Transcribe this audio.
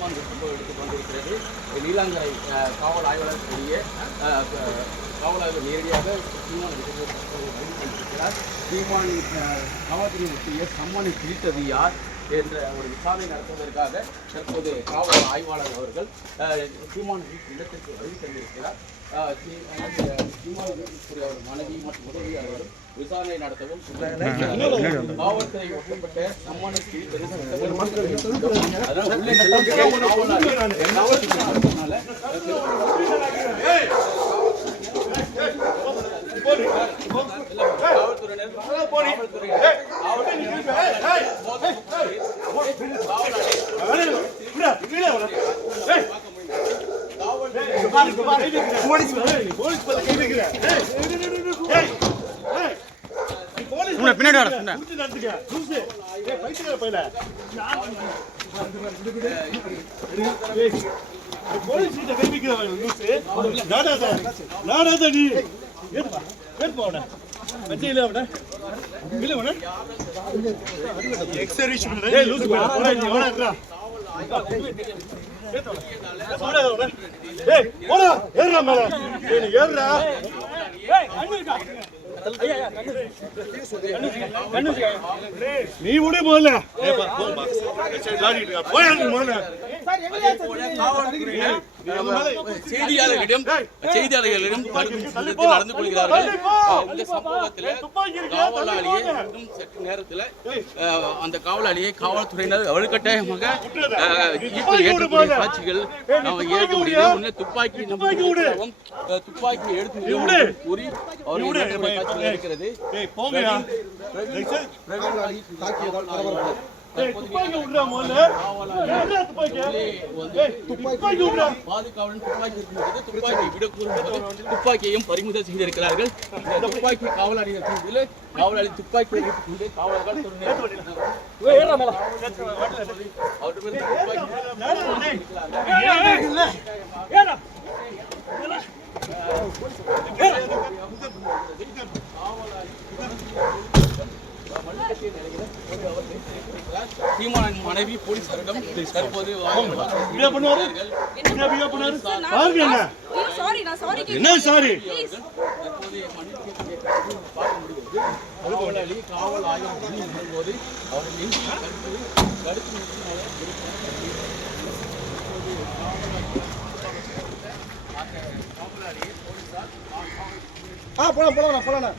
அந்த சம்பவம் எடுத்து கொண்டிருக்கிறது. நீலாங்கரை காவல் ஆய்வாளர் வெளியே காவல் ஆய்வு நேரடியாக சீமான் கொண்டிருக்கிறார். சீமான் அஹ், காவல்துறை முக்கிய சம்மனை பிரித்தது யார்? என்ற ஒரு விசாரணை நடத்துவதற்காக தற்போது காவல் ஆய்வாளர் அவர்கள் சீமான் வீட்டு இடத்திற்கு வருகை தந்திருக்கிறார் சீமான் அவர் மனைவி மற்றும் உதவியாளர்கள் விசாரணை நடத்தவும் காவல்துறை ஒட்டப்பட்ட சம்மனை காவல்துறையினர் போலீஸ் கிட்ட கைவிக்கிறவன் நாடாத நாடாத நீ. ஏற்பா ஏற்பா அவன. நீ விட இருக்கா போய் முதல்ல செய்தியாளர்களிடம் செய்தியாளர்களிடம் நடந்து கொள்கிறார்கள் இந்த சம்பவத்தில் காவலாளியை இன்னும் சற்று நேரத்தில் அந்த காவலாளியை காவல்துறையினர் வலுக்கட்டாயமாக ஏற்றக்கூடிய காட்சிகள் நாம ஏற்க முடியல துப்பாக்கி துப்பாக்கி எடுத்து கூறி அவர் ஏற்றக்கூடிய காட்சிகள் இருக்கிறது ஏய் போங்கயா ஏய் துப்பாக்கி விடுறா முதல்ல விடுறா துப்பாக்கி விடுறா பாதுகாவலன் துப்பாக்கி துப்பாக்கியையும் பறிமுதல் செய்திருக்கிறார்கள் துப்பாக்கி காவலாளி இருக்கும்போது காவலாளி துப்பாக்கி காவலர்கள் அவர்கள் மேல் துப்பாக்கி சீமானின் மனைவி போலீசாரிடம் தற்போது என்ன. சாரி காவல் ஆய்வு போது அவர் நெஞ்சில் கருத்து கருத்து நிறுத்தினால ஆ போலாம் போலாம் போலாம்.